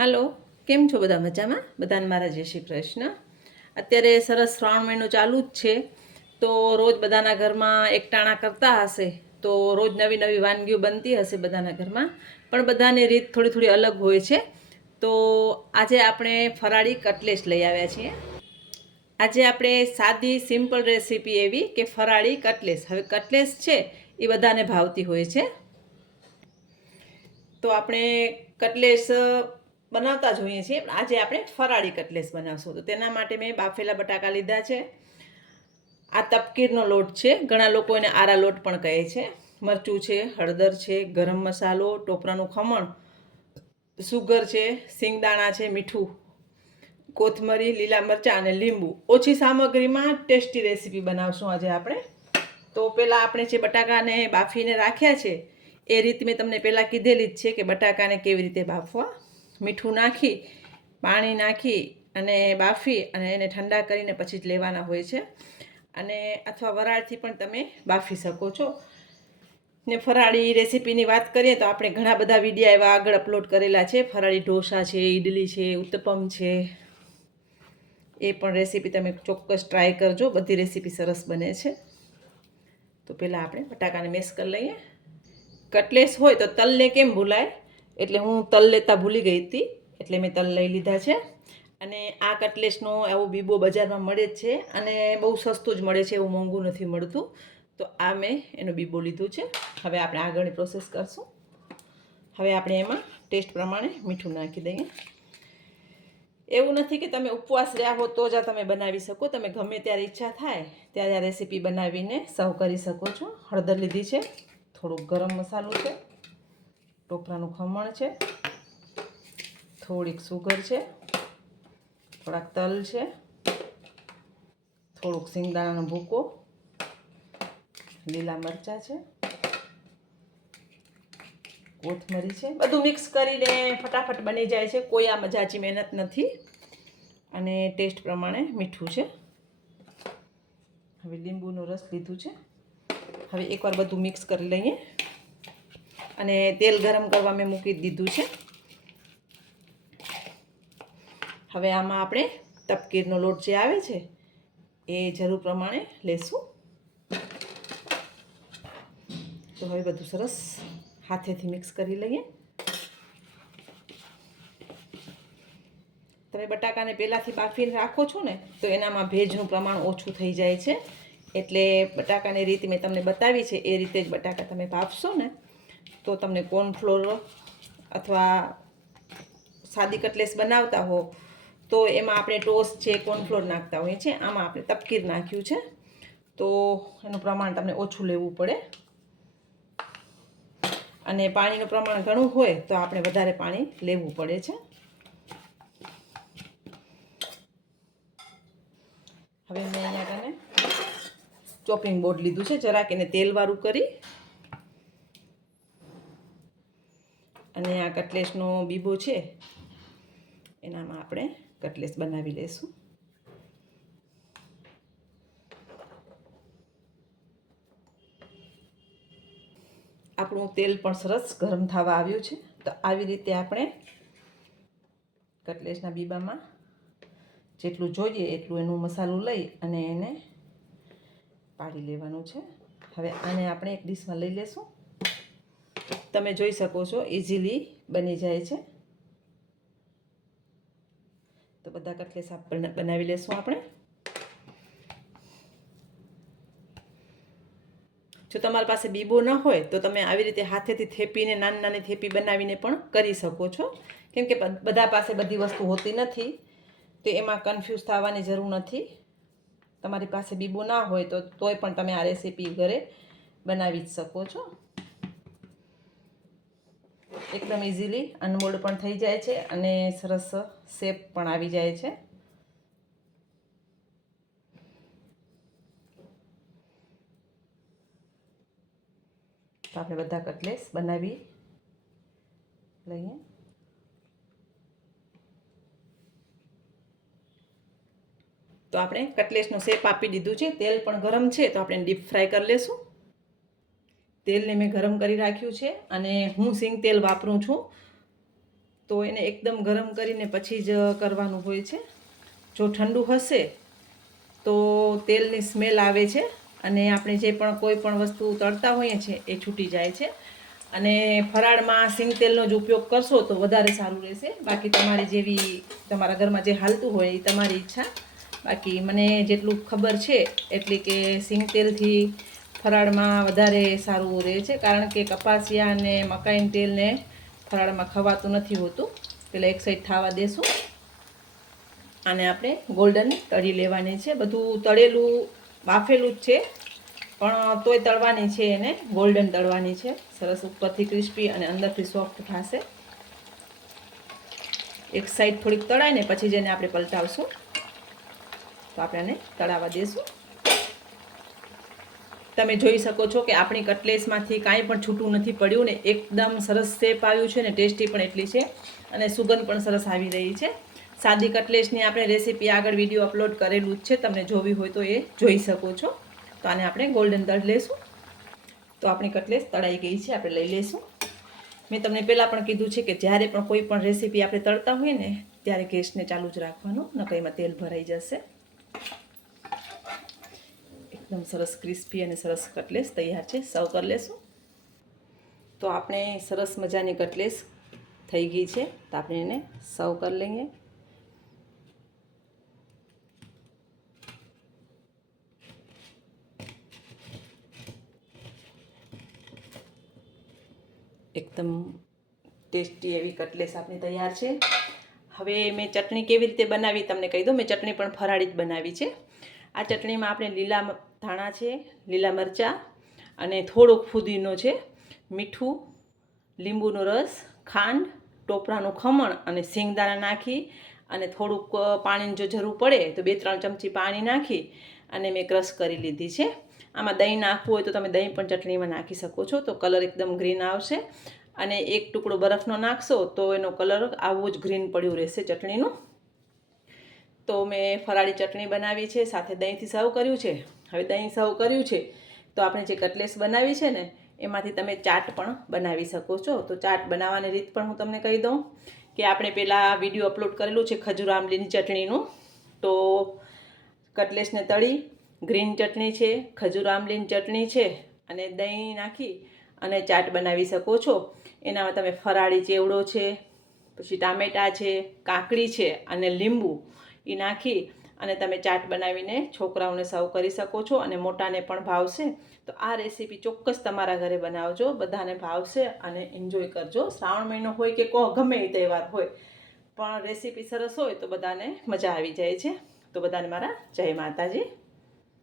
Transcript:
હાલો, કેમ છો બધા? મજામાં? બધાને મારા જય શ્રી કૃષ્ણ. અત્યારે સરસ શ્રાવણ મહિનો ચાલુ જ છે, તો રોજ બધાના ઘરમાં એકટાણા કરતા હશે, તો રોજ નવી નવી વાનગીઓ બનતી હશે બધાના ઘરમાં, પણ બધાની રીત થોડી થોડી અલગ હોય છે. તો આજે આપણે ફરાળી કટલેસ લઈ આવ્યા છીએ. આજે આપણે સાદી સિમ્પલ રેસીપી એવી કે ફરાળી કટલેસ. હવે કટલેસ છે એ બધાને ભાવતી હોય છે, તો આપણે કટલેસ બનાવતા જ હોઈએ છીએ, પણ આજે આપણે ફરાળી કટલેસ બનાવશું. તો તેના માટે મેં બાફેલા બટાકા લીધા છે. આ તપકીરનો લોટ છે, ઘણા લોકો એને આરા લોટ પણ કહે છે. મરચું છે, હળદર છે, ગરમ મસાલો, ટોપરાનું ખમણ, સુગર છે, સિંગદાણા છે, મીઠું, કોથમરી, લીલા મરચાં અને લીંબુ. ઓછી સામગ્રીમાં ટેસ્ટી રેસીપી બનાવશું આજે આપણે. તો પહેલાં આપણે જે બટાકાને બાફીને રાખ્યા છે એ રીત મેં તમને પહેલાં કીધેલી જ છે કે બટાકાને કેવી રીતે બાફવા. મીઠું નાખી, પાણી નાખી અને બાફી અને એને ઠંડા કરીને પછી જ લેવાના હોય છે, અને અથવા વરાળથી પણ તમે બાફી શકો છો. ને ફરાળી રેસીપીની વાત કરીએ તો આપણે ઘણા બધા વિડીયો એવા આગળ અપલોડ કરેલા છે. ફરાળી ઢોસા છે, ઇડલી છે, ઉત્તપમ છે, એ પણ રેસીપી તમે ચોક્કસ ટ્રાય કરજો. બધી રેસીપી સરસ બને છે. તો પહેલાં આપણે બટાકાને મેશ કરી લઈએ. કટલેસ હોય તો તલને કેમ ભૂલાય, એટલે હું તલ લેતા ભૂલી ગઈ હતી, એટલે મેં તલ લઈ લીધા છે. અને આ કટલેસનો એવો બીબો બજારમાં મળે જ છે, અને બહુ સસ્તું જ મળે છે, એવું મોંઘું નથી મળતું. તો આ મેં એનો બીબો લીધું છે. હવે આપણે આગળની પ્રોસેસ કરશું. હવે આપણે એમાં ટેસ્ટ પ્રમાણે મીઠું નાખી દઈએ. એવું નથી કે તમે ઉપવાસ રહ્યા હો તો જ આ તમે બનાવી શકો. તમે ગમે ત્યારે ઈચ્છા થાય ત્યારે આ રેસીપી બનાવીને સર્વ કરી શકો છો. હળદર લીધી છે, થોડુંક ગરમ મસાલો છે, ટોપરાનું ખમણ છે, થોડીક સુગર છે, થોડાક તલ છે, થોડુંક સિંગદાણાનો ભૂકો, લીલા મરચાં છે, કોથમરી છે. બધું મિક્સ કરીને ફટાફટ બની જાય છે, કોઈ આ મજાચી મહેનત નથી. અને ટેસ્ટ પ્રમાણે મીઠું છે. હવે લીંબુનો રસ લીધું છે. હવે એકવાર બધું મિક્સ કરી લઈએ, અને તેલ ગરમ કરવા મેં મૂકી દીધું છે. હવે આમાં આપણે તપકીરનો લોટ જે આવે છે એ જરૂર પ્રમાણે લેશું. તો હવે બધું સરસ હાથેથી મિક્સ કરી લઈએ. તમે બટાકાને પહેલાંથી બાફીને રાખો છો ને, તો એનામાં ભેજનું પ્રમાણ ઓછું થઈ જાય છે. એટલે બટાકાની રીત મેં તમને બતાવી છે એ રીતે જ બટાકા તમે બાફશો ને, તો તમને કોર્નફ્લોર અથવા સાદી કટલેસ બનાવતા હો તો એમાં આપણે ટોસ્ટ છે, કોર્નફ્લોર નાખતા હોઈએ છીએ. આમાં આપણે તપકીર નાખ્યું છે, તો એનું પ્રમાણ તમને ઓછું લેવું પડે. અને પાણીનું પ્રમાણ ઘણું હોય તો આપણે વધારે પાણી લેવું પડે છે. હવે મેં અહીંયા કને ચોપિંગ બોર્ડ લીધું છે, જરાક એને તેલવાળું કરી અને આ કટલેસનો બીબો છે એનામાં આપણે કટલેસ બનાવી લઈશું. આપણું તેલ પણ સરસ ગરમ થવા આવ્યું છે. તો આવી રીતે આપણે કટલેસના બીબામાં જેટલું જોઈએ એટલું એનું મસાલું લઈ અને એને પાડી લેવાનું છે. હવે આને આપણે એક ડીશમાં લઈ લેશું. તમે જોઈ શકો છો ઇઝીલી બની જાય છે. તો બધા કટલેસ બનાવી લેશું આપણે. જો તમારી પાસે બીબો ન હોય તો તમે આવી રીતે હાથેથી થેપીને નાની નાની થેપી બનાવીને પણ કરી શકો છો, કેમ કે બધા પાસે બધી વસ્તુ હોતી નથી, તો એમાં કન્ફ્યુઝ થવાની જરૂર નથી. તમારી પાસે બીબો ના હોય તો તોય પણ તમે આ રેસીપી ઘરે બનાવી જ શકો છો. એકદમ ઇઝીલી અનમોલ્ડ પણ થઈ જાય છે અને સરસ શેપ પણ આવી જાય છે. તો આપણે બધા કટલેસ બનાવી લઈએ. તો આપણે કટલેસનો શેપ આપી દીધું છે. તેલ પણ ગરમ છે, તો આપણે ડીપ ફ્રાય કરી લેશું. તેલને મેં ગરમ કરી રાખ્યું છે અને હું સિંગ તેલ વાપરું છું. તો એને એકદમ ગરમ કરીને પછી જ કરવાનું હોય છે. જો ઠંડુ હશે તો તેલની સ્મેલ આવે છે અને આપણે જે પણ કોઈ પણ વસ્તુ તળતા હોઈએ છીએ એ છૂટી જાય છે. અને ફરાળમાં સિંગ તેલનો જ ઉપયોગ કરશો તો વધારે સારું રહેશે. બાકી તમારી જેવી તમારા ઘરમાં જે હાલતું હોય એ તમારી ઈચ્છા. બાકી મને જેટલું ખબર છે એટલી કે સિંગ તેલથી ફરાળમાં વધારે સારું રહે છે, કારણ કે કપાસિયા અને મકાઈનું તેલને ફરાળમાં ખવાતું નથી હોતું. પહેલાં એક સાઈડ થવા દેશું. આને આપણે ગોલ્ડન તળી લેવાની છે. બધું તળેલું બાફેલું જ છે, પણ તોય તળવાની છે, એને ગોલ્ડન તળવાની છે. સરસ ઉપરથી ક્રિસ્પી અને અંદરથી સોફ્ટ થશે. એક સાઈડ થોડીક તળાય ને પછી જેને આપણે પલટાવશું. તો આપણે એને તળાવવા દઈશું. તમે જોઈ શકો છો કે આપણી કટલેસમાંથી કાંઈ પણ છૂટું નથી પડ્યું ને એકદમ સરસ શેપ આવ્યું છે ને ટેસ્ટી પણ એટલી છે અને સુગંધ પણ સરસ આવી રહી છે. સાદી કટલેસની આપણે રેસીપી આગળ વિડીયો અપલોડ કરેલું જ છે, તમને જોવી હોય તો એ જોઈ શકો છો. તો આને આપણે ગોલ્ડન તળી લઈશું. તો આપણી કટલેસ તળાઈ ગઈ છે, આપણે લઈ લઈશું. મેં તમને પહેલાં પણ કીધું છે કે જ્યારે પણ કોઈ પણ રેસીપી આપણે તળતા હોય ને ત્યારે ગેસને ચાલુ જ રાખવાનું, નકર એમાં તેલ ભરાઈ જશે. એકદમ સરસ ક્રિસ્પી અને સરસ કટલેસ તૈયાર છે. સર્વ કરી લેશું. તો આપણે સરસ મજાની કટલેસ થઈ ગઈ છે, તો આપણે એને સર્વ કરી લઈએ. એકદમ ટેસ્ટી એવી કટલેસ આપણી તૈયાર છે. હવે મેં ચટણી કેવી રીતે બનાવી તમને કહી દઉં. મેં ચટણી પણ ફરાળી જ બનાવી છે. આ ચટણીમાં આપણે લીલા ધાણા છે, લીલા મરચાં અને થોડોક ફુદીનો છે, મીઠું, લીંબુનો રસ, ખાંડ, ટોપરાનું ખમણ અને સિંગદાણા નાખી અને થોડુંક પાણીની જો જરૂર પડે તો 2-3 ચમચી પાણી નાખી અને મેં ક્રશ કરી લીધી છે. આમાં દહીં નાખવું હોય તો તમે દહીં પણ ચટણીમાં નાખી શકો છો, તો કલર એકદમ ગ્રીન આવશે. અને એક ટુકડો બરફનો નાખશો તો એનો કલર આવો જ ગ્રીન પડ્યું રહેશે ચટણીનું. તો મેં ફરાળી ચટણી બનાવી છે, સાથે દહીંથી સર્વ કર્યું છે. હવે દહીં સર્વ કર્યું છે તો આપણે જે કટલેસ બનાવી છે ને એમાંથી તમે ચાટ પણ બનાવી શકો છો. તો ચાટ બનાવવાની રીત પણ હું તમને કહી દઉં કે આપણે પહેલાં વિડીયો અપલોડ કરેલું છે ખજૂર આંબલીની ચટણીનું. તો કટલેસને તળી, ગ્રીન ચટણી છે, ખજૂર આંબલીની ચટણી છે અને દહીં નાખી અને ચાટ બનાવી શકો છો. એનામાં તમે ફરાળી ચેવડો છે, પછી ટામેટાં છે, કાકડી છે અને લીંબુ એ નાખી અને તમે ચાટ બનાવીને છોકરાઓને સર્વ કરી શકો છો અને મોટાને પણ ભાવશે. તો આ રેસીપી ચોક્કસ તમારા ઘરે બનાવજો, બધાને ભાવશે અને એન્જોય કરજો. શ્રાવણ મહિનો હોય કે ગમે એ તહેવાર હોય, પણ રેસીપી સરસ હોય તો બધાને મજા આવી જાય છે. તો બધાને મારા જય માતાજી.